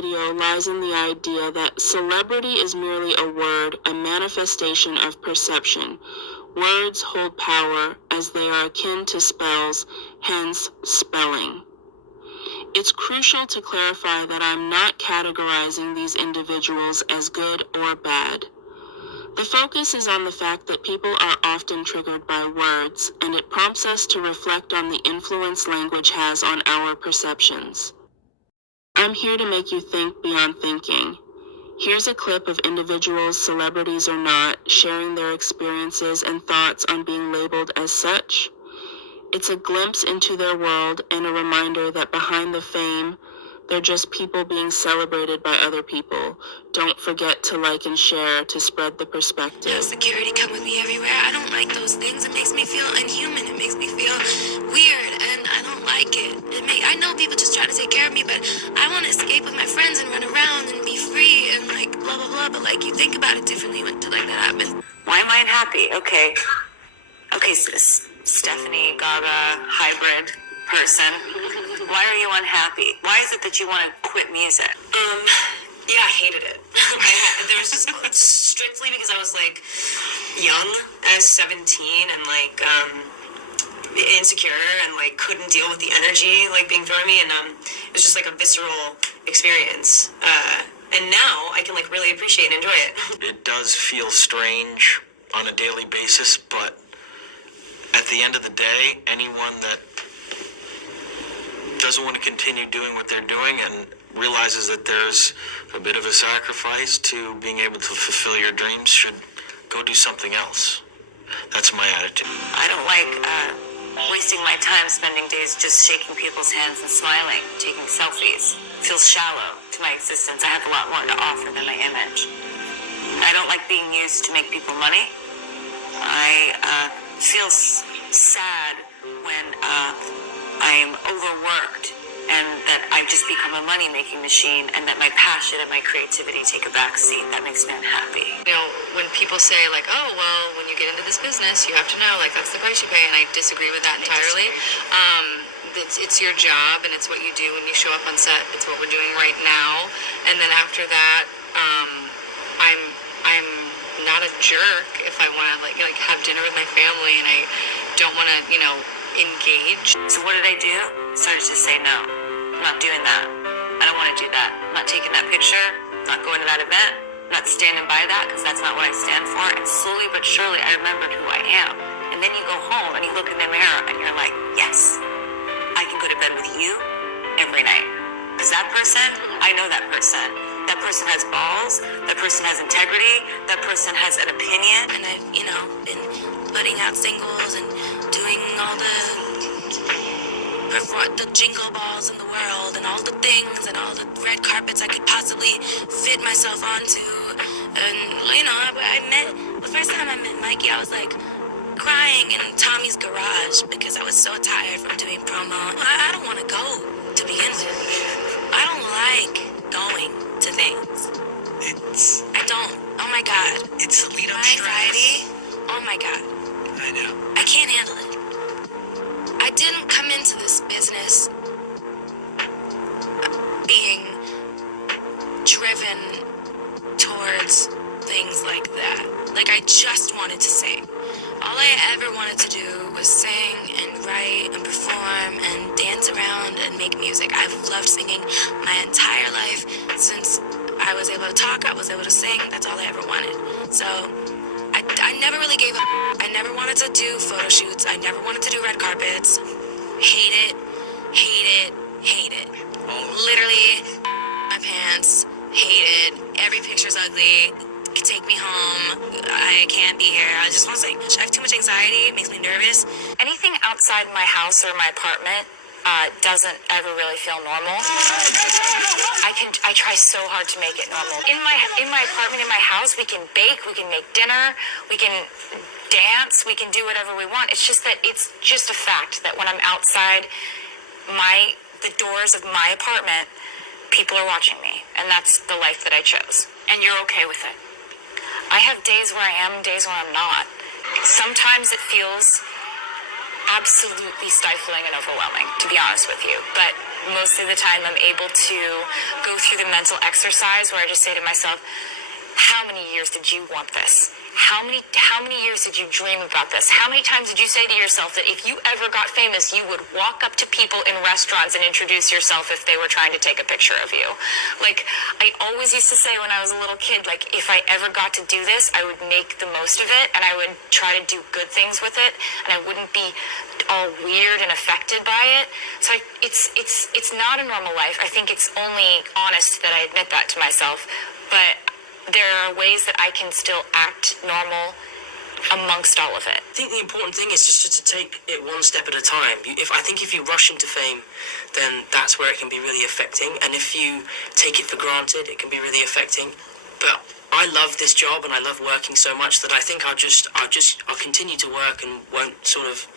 video lies in the idea that celebrity is merely a word, a manifestation of perception. Words hold power as they are akin to spells, hence spelling. It's crucial to clarify that I'm not categorizing these individuals as good or bad. The focus is on the fact that people are often triggered by words, and it prompts us to reflect on the influence language has on our perceptions. I'm here to make you think beyond thinking. Here's a clip of individuals, celebrities or not, sharing their experiences and thoughts on being labeled as such. It's a glimpse into their world and a reminder that behind the fame, they're just people being celebrated by other people. Don't forget to like and share to spread the perspective. Now security come with me everywhere. I don't like those things. It makes me feel unhuman. It makes me feel weird, and I don't like it. I know people just trying to take care of me, but I want to escape with my friends and run around and be free and like blah blah blah. But like you think about it differently when shit like that happens. Why am I unhappy? Okay, Stephanie Gaga hybrid person. Why are you unhappy? Why is it that you want to quit music? Yeah, I hated it. There was just strictly because I was like young. I was 17 and like insecure and like couldn't deal with the energy like being thrown at me, and it was just like a visceral experience. And now I can like really appreciate and enjoy it. It does feel strange on a daily basis, but at the end of the day, anyone that doesn't want to continue doing what they're doing and realizes that there's a bit of a sacrifice to being able to fulfill your dreams should go do something else. That's my attitude. I don't like wasting my time spending days just shaking people's hands and smiling, taking selfies. It feels shallow to my existence. I have a lot more to offer than my image. I don't like being used to make people money. I feel sad when I'm overworked and that I just become a money-making machine and that my passion and my creativity take a back seat. That makes me unhappy. You know, when people say like, oh, well, when you get into this business, you have to know, like, that's the price you pay, and I disagree with that entirely. It's your job, and it's what you do when you show up on set. It's what we're doing right now. And then after that, I'm not a jerk if I want to, like have dinner with my family and I don't want to, engage. So what did I do? I started to say no. I'm not doing that. I don't want to do that. I'm not taking that picture. I'm not going to that event. I'm not standing by that because that's not what I stand for. And slowly but surely I remembered who I am. And then you go home and you look in the mirror and you're like, yes, I can go to bed with you every night. Because that person, I know that person. That person has balls. That person has integrity. That person has an opinion. And I've, been putting out singles and doing all the jingle balls in the world and all the things and all the red carpets I could possibly fit myself onto. And, the first time I met Mikey, I was like crying in Tommy's garage because I was so tired from doing promo. I don't want to go to begin with. I don't like going to things. I don't. Oh my God. It's a lead up My stress. anxiety. Oh my God. I know. I can't handle it. I didn't come into this business being driven towards things like that. Like, I just wanted to sing. All I ever wanted to do was sing and write and perform and dance around and make music. I've loved singing my entire life. Since I was able to talk, I was able to sing. That's all I ever wanted. So I never really gave up. I never wanted to do photo shoots. I never wanted to do red carpets. Hate it, hate it, hate it. Literally, my pants, hate it. Every picture's ugly. Take me home. I can't be here. I just want to sing. I have too much anxiety. It makes me nervous. Anything outside my house or my apartment doesn't ever really feel normal. I try so hard to make it normal. In my apartment, in my house, we can bake, we can make dinner, we can dance, we can do whatever we want. It's just that it's just a fact that when I'm outside the doors of my apartment, people are watching me, and that's the life that I chose. And you're okay with it. I have days where I am, days where I'm not. Sometimes it feels absolutely stifling and overwhelming, to be honest with you. But most of the time I'm able to go through the mental exercise where I just say to myself, how many years did you want this? How many years did you dream about this? How many times did you say to yourself that if you ever got famous, you would walk up to people in restaurants and introduce yourself if they were trying to take a picture of you? Like, I always used to say when I was a little kid, like, if I ever got to do this, I would make the most of it, and I would try to do good things with it, and I wouldn't be all weird and affected by it. So it's not a normal life. I think it's only honest that I admit that to myself, but there are ways that I can still act normal amongst all of it. I think the important thing is just to take it one step at a time. I think if you rush into fame, then that's where it can be really affecting. And if you take it for granted, it can be really affecting. But I love this job and I love working so much that I think I'll continue to work and won't sort of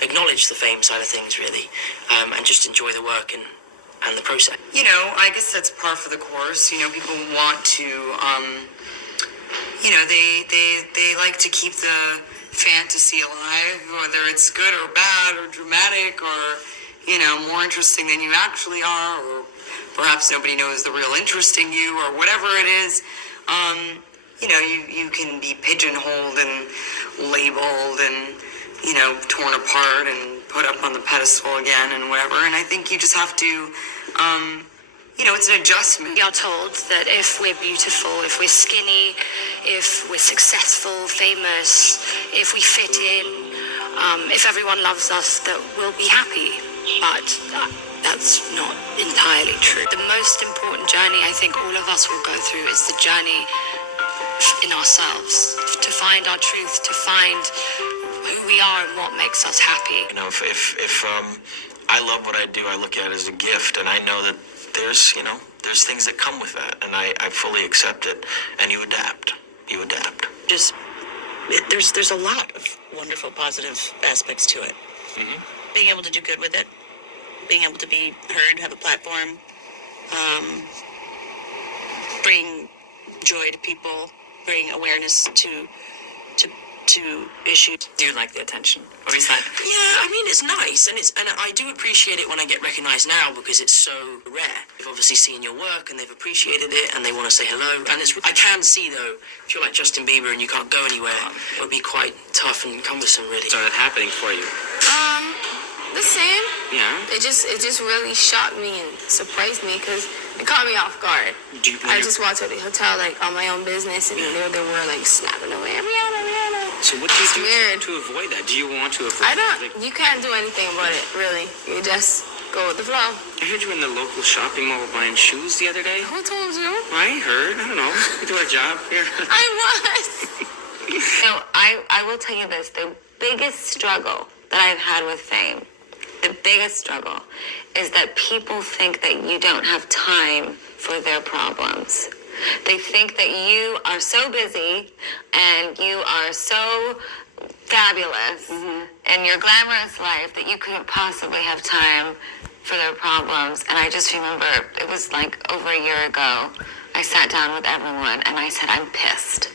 acknowledge the fame side of things really, and just enjoy the work and the process. You know, I guess that's par for the course. You know, people want to, you know, they like to keep the fantasy alive, whether it's good or bad or dramatic or, you know, more interesting than you actually are, or perhaps nobody knows the real interest in you, or whatever it is. You know, you can be pigeonholed and labeled and, you know, torn apart and put up on the pedestal again and whatever. And I think you just have to, you know, it's an adjustment. We are told that if we're beautiful, if we're skinny, if we're successful, famous, if we fit in, if everyone loves us, that we'll be happy. But that's not entirely true. The most important journey I think all of us will go through is the journey in ourselves, to find our truth, to find who we are and what makes us happy. You know, if I love what I do, I look at it as a gift, and I know that there's things that come with that, and I fully accept it, and you adapt. Just, there's a lot of wonderful, positive aspects to it. Mm-hmm. Being able to do good with it, being able to be heard, have a platform, bring joy to people, bring awareness to issues. Do you like the attention? Or is that... Yeah, I mean, it's nice, and I do appreciate it when I get recognized now because it's so rare. They've obviously seen your work and they've appreciated it and they want to say hello. And I can see though, if you're like Justin Bieber and you can't go anywhere, it would be quite tough and cumbersome, really. Started happening for you? The same. Yeah. It just really shocked me and surprised me because it caught me off guard. I just walked to the hotel like on my own business, and there they were like snapping away. Rihanna. So what do you do to avoid that? Do you want to avoid You can't do anything about it, really. You just go with the flow. I heard you were in the local shopping mall buying shoes the other day. Who told you? I heard. I don't know. You do our job here. I was. No, I will tell you this. The biggest struggle that I've had with fame, the biggest struggle, is that people think that you don't have time for their problems. They think that you are so busy and you are so fabulous in your glamorous life that you couldn't possibly have time for their problems. And I just remember it was like over a year ago, I sat down with everyone and I said, I'm pissed.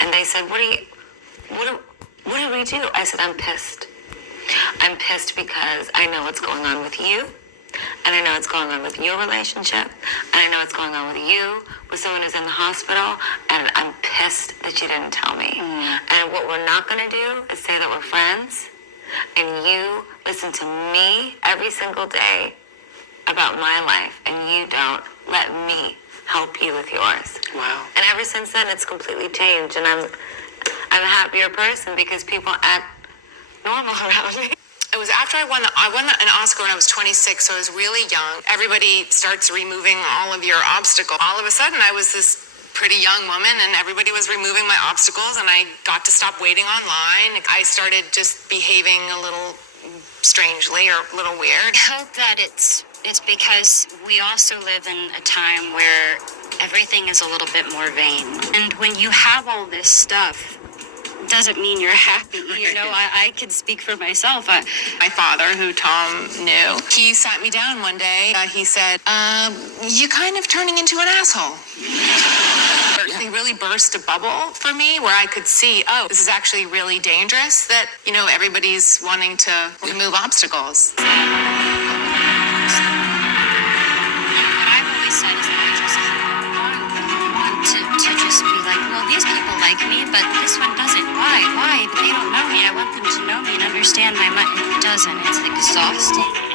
And they said, what do we do? I said, I'm pissed. I'm pissed because I know what's going on with you. And I know what's going on with your relationship. And I know what's going on with you, with someone who's in the hospital. And I'm pissed that you didn't tell me. And what we're not going to do is say that we're friends. And you listen to me every single day about my life. And you don't let me help you with yours. Wow. And ever since then, it's completely changed. And I'm a happier person because people act normal around me. It was after I won an Oscar when I was 26, so I was really young. Everybody starts removing all of your obstacles. All of a sudden, I was this pretty young woman, and everybody was removing my obstacles, and I got to stop waiting online. I started just behaving a little strangely or a little weird. I hope that it's because we also live in a time where everything is a little bit more vain. And when you have all this stuff, doesn't mean you're happy. You know, I can speak for myself. My father, who Tom knew, he sat me down one day. He said, you're kind of turning into an asshole. He really burst a bubble for me where I could see, oh, this is actually really dangerous that, you know, everybody's wanting to remove obstacles. always said is that I just want to just be like, well, these people like me, but this one doesn't. Why? But they don't know me. I want them to know me and understand my mind. It doesn't. It's exhausting.